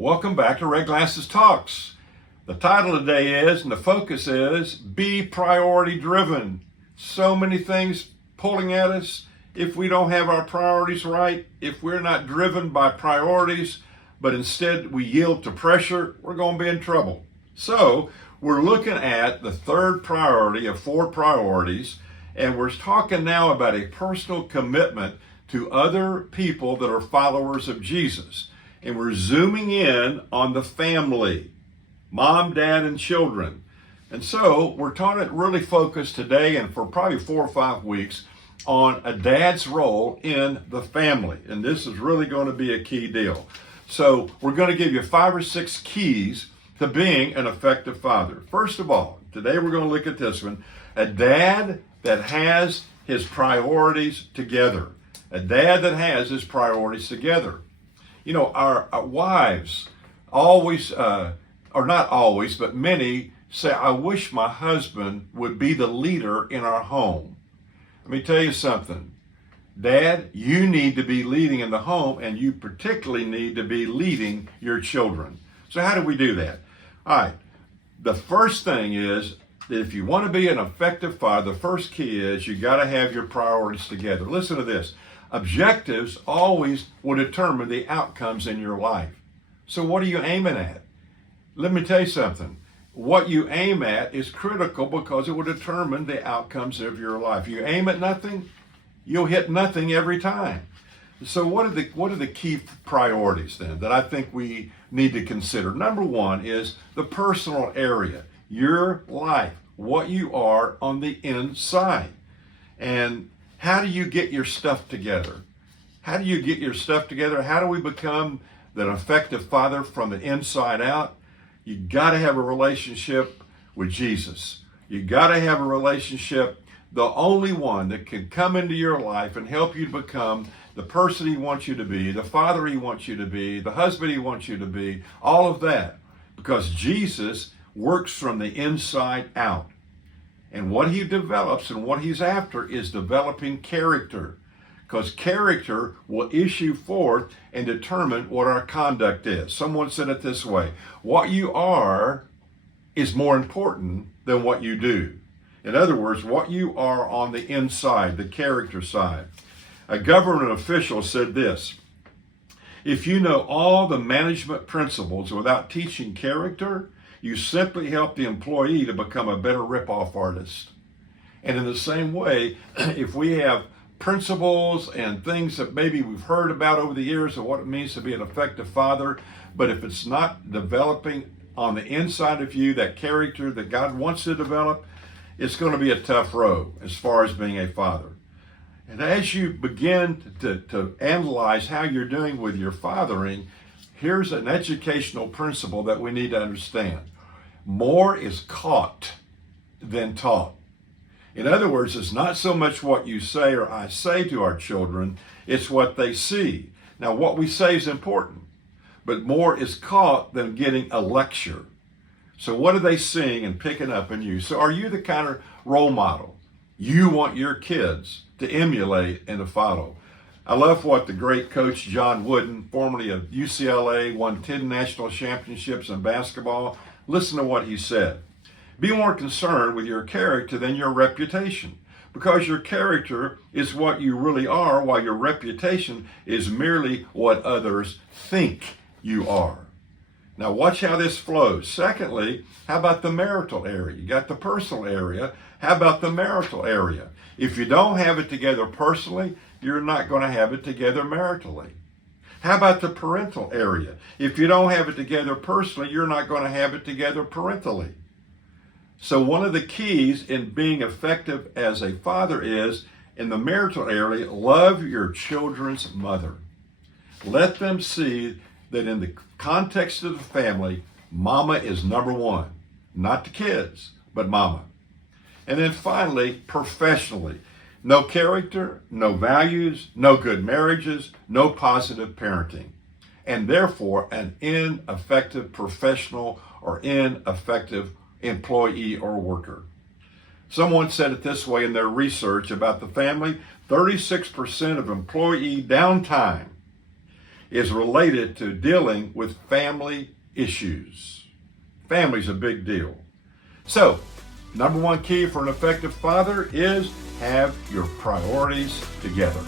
Welcome back to Red Glasses Talks. The title today is, and the focus is, be priority driven. So many things pulling at us. If we don't have our priorities right, if we're not driven by priorities, but instead we yield to pressure, we're going to be in trouble. So we're looking at the third priority of four priorities, and we're talking now about a personal commitment to other people that are followers of Jesus. And we're zooming in on the family, mom, dad, and children. And so we're trying to really focus today and for probably 4 or 5 weeks on a dad's role in the family. And this is really going to be a key deal. So we're going to give you 5 or 6 keys to being an effective father. First of all, today we're going to look at this one, a dad that has his priorities together. A dad that has his priorities together. You know, our wives always, or not always, but many say, I wish my husband would be the leader in our home. Let me tell you something. Dad, you need to be leading in the home, and you particularly need to be leading your children. So how do we do that? All right. The first thing is that if you want to be an effective father, the first key is you got to have your priorities together. Listen to this. Objectives always will determine the outcomes in your life. So what are you aiming at? Let me tell you something. What you aim at is critical because it will determine the outcomes of your life. You aim at nothing, you'll hit nothing every time. So what are the key priorities then that I think we need to consider? Number one is the personal area, your life, what you are on the inside. And how do you get your stuff together? How do you get your stuff together? How do we become an effective father from the inside out? You got to have a relationship with Jesus. You got to have a relationship, the only one that can come into your life and help you to become the person he wants you to be, the father he wants you to be, the husband he wants you to be, all of that. Because Jesus works from the inside out. And what he develops and what he's after is developing character. Because character will issue forth and determine what our conduct is. Someone said it this way, what you are is more important than what you do. In other words, what you are on the inside, the character side. A government official said this, if you know all the management principles without teaching character, you simply help the employee to become a better rip-off artist. And in the same way, if we have principles and things that maybe we've heard about over the years of what it means to be an effective father, but if it's not developing on the inside of you that character that God wants to develop, it's going to be a tough road as far as being a father. And as you begin to analyze how you're doing with your fathering, here's an educational principle that we need to understand. More is caught than taught. In other words, it's not so much what you say or I say to our children, it's what they see. Now, what we say is important, but more is caught than getting a lecture. So what are they seeing and picking up in you? So are you the kind of role model you want your kids to emulate and to follow? I love what the great coach John Wooden, formerly of UCLA, won 10 national championships in basketball. Listen to what he said. Be more concerned with your character than your reputation, because your character is what you really are, while your reputation is merely what others think you are. Now watch how this flows. Secondly, how about the marital area? You got the personal area. How about the marital area? If you don't have it together personally, you're not going to have it together maritally. How about the parental area? If you don't have it together personally, you're not going to have it together parentally. So one of the keys in being effective as a father is, in the marital area, love your children's mother. Let them see that in the context of the family, mama is number one. Not the kids, but mama. And then finally, professionally. No character, no values, no good marriages, no positive parenting. And therefore, an ineffective professional or ineffective employee or worker. Someone said it this way in their research about the family, 36% of employee downtime is related to dealing with family issues. Family's a big deal. So, number one key for an effective father is have your priorities together.